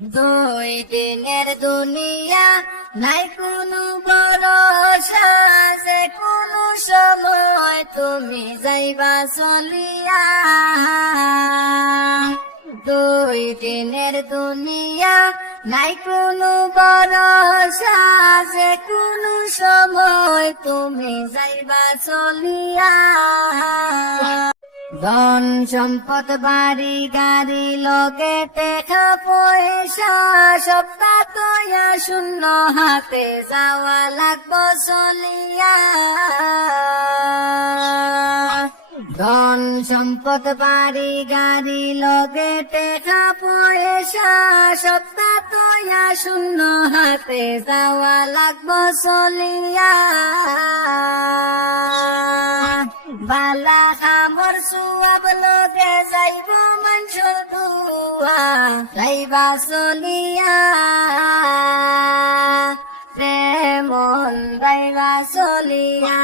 দুই দিনের দুনিয়া, নাই কোনো ভরসা, যে কোনো সময় তুমি যাইবা চলিয়া। দুই দিনের দুনিয়া, নাই কোনো ভরসা, যে কোনো সময় তুমি যাইবা চলিয়া। ধন সম্পদ বাড়ি গাড়ি লগে টেকা পয়সা, সবটা তৈয়া শূন্য হাতে যাওয়া লাগবো চলিয়া। ধন সম্পদ বাড়ি গাড়ি লগে টেকা পয়সা, সবটা তৈয়া শূন্য হাতে যাওয়া লাগবো চলিয়া। বালা খামর সুয়াব লগে যাইব মানুষের দুয়া, যাইবা চলিয়া মন যাইবা চলিয়া।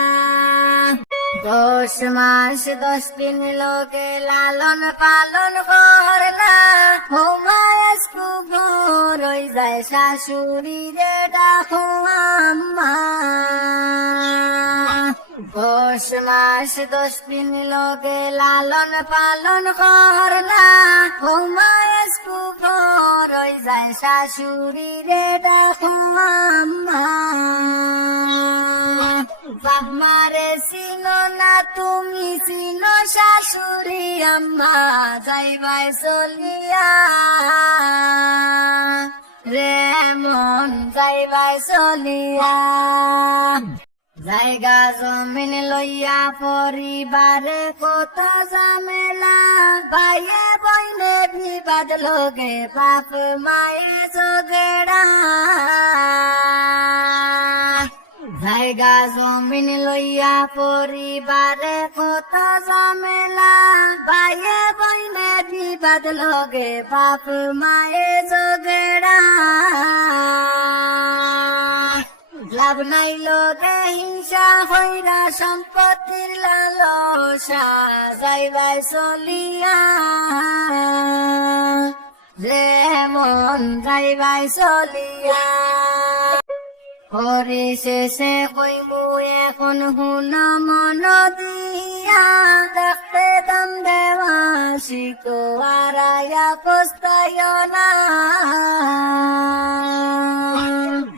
10 মাস 10 দিন লোকে লালন পালন করলা, হোমায়াস কুবর হই যায় শাশুড়ি রে ডাকো আম্মা। 10 মাস 10 দিন লোকে লালন পালন করলা, হোমায়াস কুবর হই যায় শাশুড়ি রে ডাকো আম্মা। বাপ মারে চিনো না তুমি, চিনো শাশুড়ি আম্মা, যাইবাই চলিয়া রে মন যাইবাই চলিয়া। জায়গা জমিন লইয়া পরিবারে কত ঝামেলা, ভাইয়ে বইনে বিবাদ লগে বাপ মায়ে ঝগড়া। জায়গা জমিন লইয়া পরিবারে কত ঝামেলা, ভাইয়ে বইনে বিবাদ লগে বাপ মায়ে ঝগড়া। লাভ নাই লগে হিংসা হইরা সম্পত্তির লালসা, যাইবাই চলিয়া রে মন যাইবাই চলিয়া। পরিশেষে কইমু এখন হুন মন দিয়া, দেখতে দাম দেওয়া শিখো আরায়া পস্তায় না।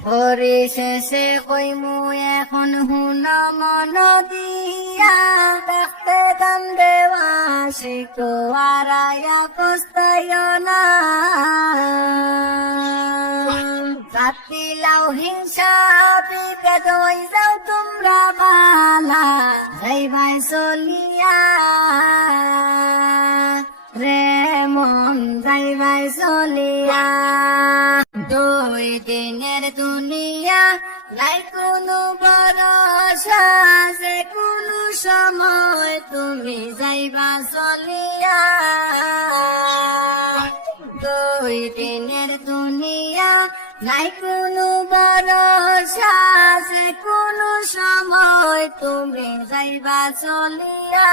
পরিশেষে কইমু এখন হুন মন দিয়া, দেখতে দাম দেওয়া শিখো আরায়া পস্তায় না। জাতি লাও হিংসা বিভেদ হই যাও তোমরা বালা, যাইবাই চলিয়া রে মন যাইবাই চলিয়া। দুই দিনের দুনিয়া, নাই কোনো ভরসা, যে কোনো সময় তুমি যাইবা চলিয়া। দুই দিনের দুনিয়া, নাই কোনো ভরসা, যে কোনো সময় তুমি যাইবা চলিয়া।